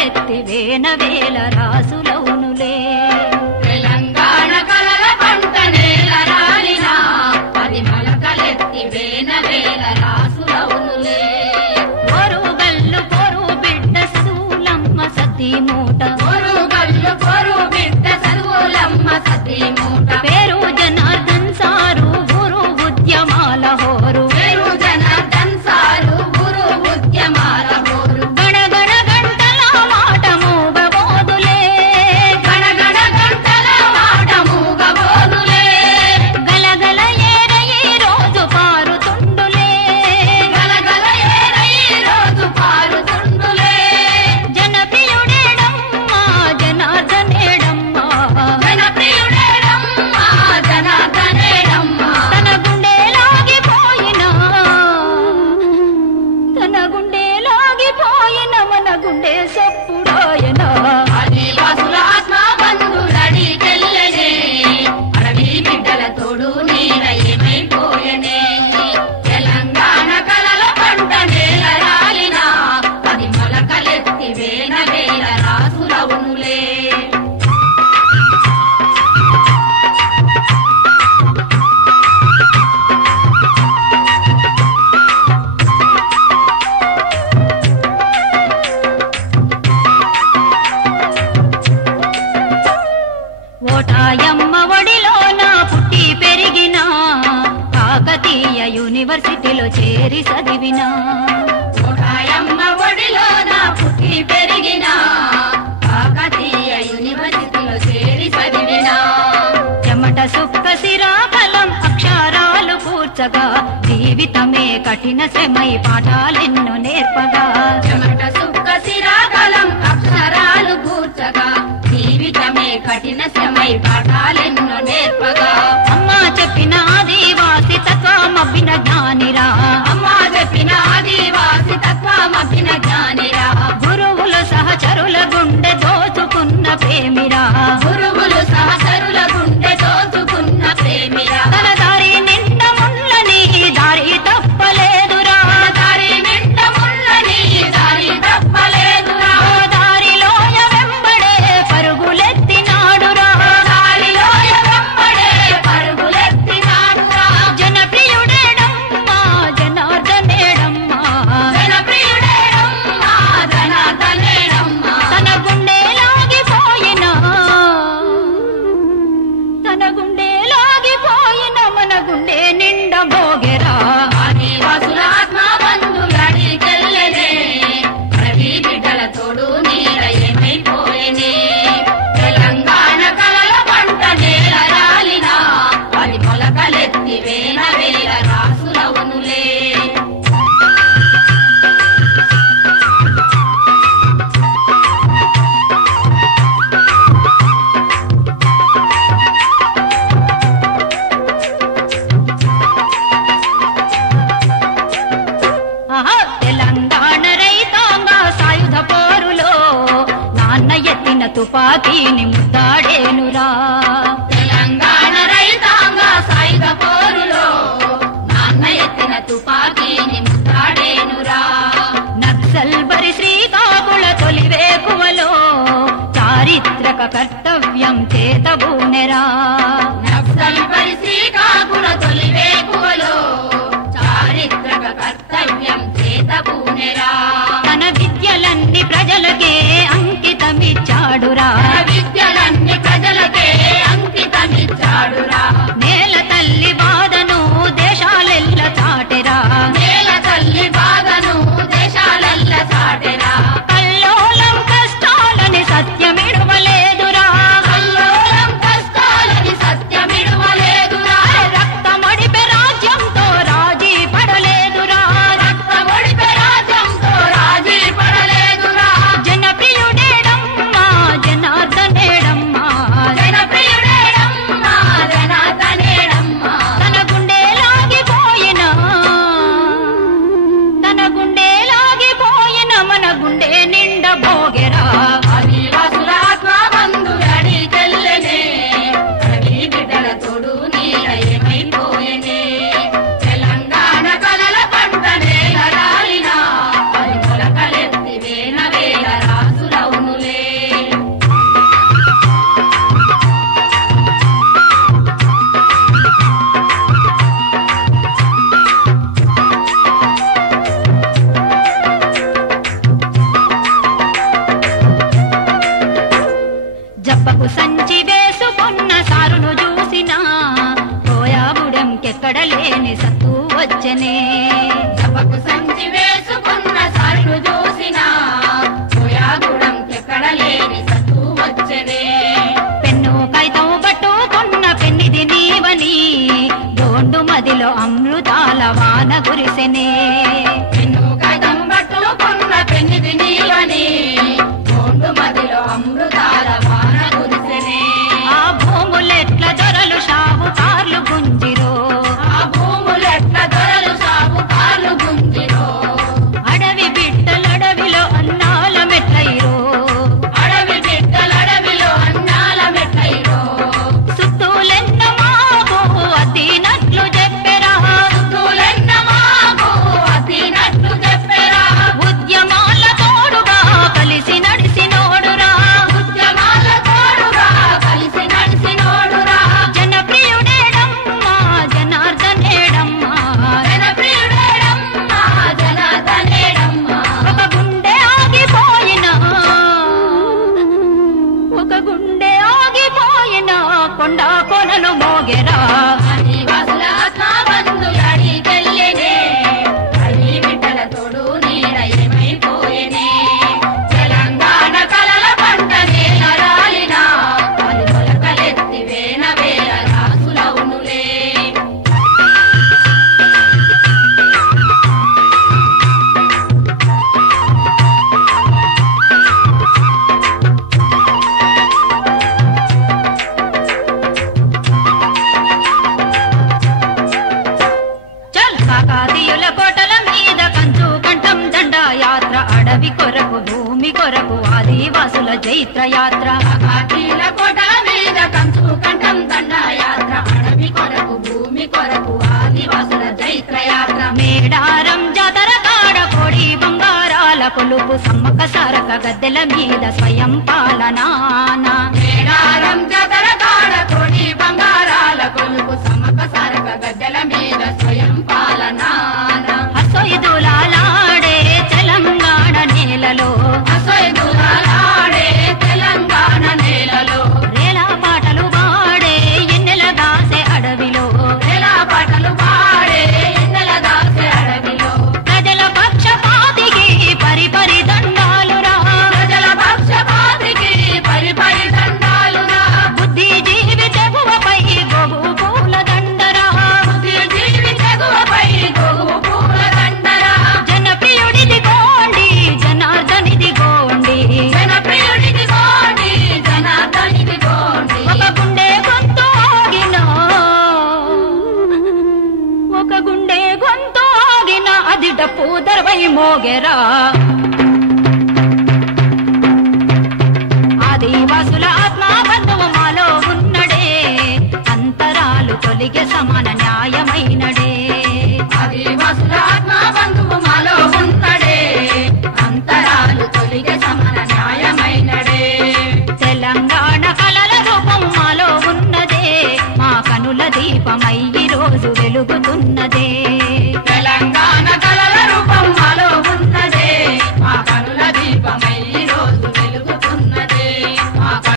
మొలకలెత్తి వేన వేల రాసులవునులే తెలంగాణ కలల పంట నేల రాలినా అది మొలకలెత్తి వేన వేల రాసులవునులే పొరుగల్లు పొరు బిడ్డ చదువులమ్మ సతీ మూట పొరుగల్లు పొరు బిడ్డ చదువులమ్మ సతీ మూట పేరు జనార్దన్ సారు గురు ఉద్యమాల హోరు పేరు జనార్దన్ సారు గురు ఉద్యమాల హోరు గణగణ గంటల మాట మూగబోదులే గణగణ గంటల మాట మూగబోదులే గలగల ఏర ఈ రోజు పారుతుండులే గలగల ఏర ఈ రోజు పారుతుండులే జనప్రియుడేడమ్మ జనార్దనేడమ్మ జనప్రియుడేడమ్మ జనార్దనేడమ్మ తన గుండె లాగిపోయిన మన గుండె సప్పుడాయన ఆదివాసుల ఆత్మ బంధులడికెళ్ళనే అడవి బిడ్డల తోడు నీడ ఏమైపోయనే తెలంగాణ కలల పంట నేల రాలినా అది మొలకలెత్తి వేల వేల రాసులవునులే ఓటాయమ్మ ఒడిలోన పుట్టి పెరిగిన కాకతీయ యూనివర్సిటీలో చేరి చదివిన ఓటాయమ్మ ఒడిలోన పుట్టి పెరిగిన కాకతీయ యూనివర్సిటీలో చేరి చదివిన చెమట సుక్క సిరాకలం అక్షరాలు కూర్చగా జీవితమే కఠిన శ్రమై పాఠాలెన్నో నేర్పగా చెమట సుక్క సిరాకలం అక్షరాలు కూర్చగా జీవితమే కఠిన శ్రమై పాఠాలెన్నో నేర్పగా అమ్మ చెప్పిన ఆదివాసి తత్వమభిన జ్ఞానిరా అమ్మా చెప్పిన ఆదివాసి తత్వమభిన జ్ఞానిరా గురువులు సహచరుల గుండె దోచుకున్న ప్రేమిరా గురువులు సహచరుల గుండె దోచుకున్న ప్రేమిరా తన దారి నిండ ముళ్ళని దారి తప్పలేదురా దారి నిండ ముళ్ళని దారి తప్పలేదురా ఓ దారిలోయ వెంబడే పరుగులెత్తినాడురా దారిలోయ వెంబడే పరుగులెత్తినాడురా జనప్రియుడేడమ్మ జనార్దనేడమ్మ జనప్రియుడేడమ్మ జనార్దనేడమ్మ తన గుండె లాగిపోయిన మన గుండె నిండ భోగెరా ఆదివాసుల ఆత్మ బంధులడికెళ్ళనే అడవి బిడ్డల తోడు నీడ ఏమైపోయనే తెలంగాణ కలల పంట నేల రాలినా అది మొలకలెత్తి వేల వేల రాసులవునులే ఆహా, తెలంగాణ రైతాంగ సాయుధ పోరులో నాన్న ఎత్తిన తుపాకీని ముద్దాడేనురా తెలంగాణ రైతాంగ సాయుధ పోరులో నాన్న ఎత్తిన తుపాకీని ముద్దాడేనురా నక్సల్ బరి శ్రీకాకుళ తొలి వేకువలో చారిత్రక కర్తవ్యం చేతబూనెరా నక్సల్ పరి శ్రీకాకుళ తొలి వేకువలో చారిత్రక కర్తవ్యం చేతబూనెరా తన విద్యలన్నీ ప్రజలకే అంకితమిచ్చాడురా విద్యలన్నీ ప్రజలకే అంకితమిచ్చాడురా నేల తల్లి బాధను దేశాలెల్ల చాటెరా నేల తల్లి బాధను దేశాలల్ల చాటెరా కల్లోలం కష్టాలని సత్యమిడవలేదురా ఎక్కడ లేని సత్తు వచ్చనే సభకు సంచి వేసుకున్న సార్లు చూసినా పోయాగుడం ఎక్కడ లేని సత్తు వచ్చనే పెన్ను కైతం పట్టుకున్న పెన్నిది నీవని గోండు మదిలో అమృతాల వాన కురిసెనే పెన్ను కాగితం పట్టుకున్న పెన్నిది నీవని గోండు మదిలో అమృతాల వాన కురిసెనే ఆ భూములెట్ల దొరలు షావుకార్లు గుంజిరో ఆ భూములెట్ల దొరలు సాగుకార్లు గుంజిరో అడవి బిడ్డలడవిలో అన్నాల మెట్లైరో అడవి బిడ్డలడవిలో అన్నాల మెట్లైరో సుత్తూలెన్న మాకు అతినట్లు చెప్పెరా సుతులెన్న మాకు అతినట్లు చెప్పెరా ఉద్యమాల తోడుగా కలిసి నడిసినోడురా ఉద్యమాల తోడుగా కలిసి నడిసినోడురా జనప్రియుడేడమ్మా జనార్దనేడమ్మా జనప్రియుడేడమ్మా జనార్దనేడమ్మా ఒక గుండె ఆగిపోయినా కొండ కొనలు మోగెరా ఆదివాసుల ఆత్మబంధు అడిగెళ్ళెనే అడవి బిడ్డల తోడు నీడ ఏమైపోయెనే తెలంగాణ కలల పంట నేల రాలినా అది మొలకలెత్తి వేల వేల రాసులవునులే చల్ కాకాతీయుల కోటల మీద కంచు కంఠం దండా యాత్ర అడవి కొరకు భూమి కొరకు ఆదివాసుల జైత్ర యాత్ర కాకీల కోటల మీద కంచు కంఠం దండ యాత్ర అడవి కొరకు భూమి కొరకు ఆదివాసుల జైత్ర యాత్ర మేడారం జాతర కాడ కోడి బంగారాల కొలుపు సమ్మక సారక గద్దెల మీద స్వయం పాలనానా మేడారం జాతర కాడ కోడి బంగారాల కొలుపు సమక సారక గద్దెల మీద స్వయం పాలనాన అసొయిదులాడే తెలంగాణ నేలలో అసైదులాడే తెలంగాణ నేలలో రేలా పాటలు పాడే ఎన్నెల దాసే అడవిలో ఎలా పాటలు పాడే ఎన్నెల దాసే అడవిలో ప్రజల పక్షపాతికి పరిపరి దండాలురా ప్రజల పక్షపాతికి పరిపరి దండాలురా బుద్ధిజీవి తెగువపై గోగు పూల దండరా జీవి తెగువపై గోగు పూల దండరా జనప్రియుడిది గోండి జనార్దనిది గోండి జనప్రియుడికి గోండి జనార్దనికి గోండి ఒక గుండె గొంతు ఆగిన అది డప్పు దర్వై మోగెరా ఆదివాసుల ఆత్మ బంధువు మాలో ఉన్నడే అంతరాలు తొలిగే సమాన న్యాయమై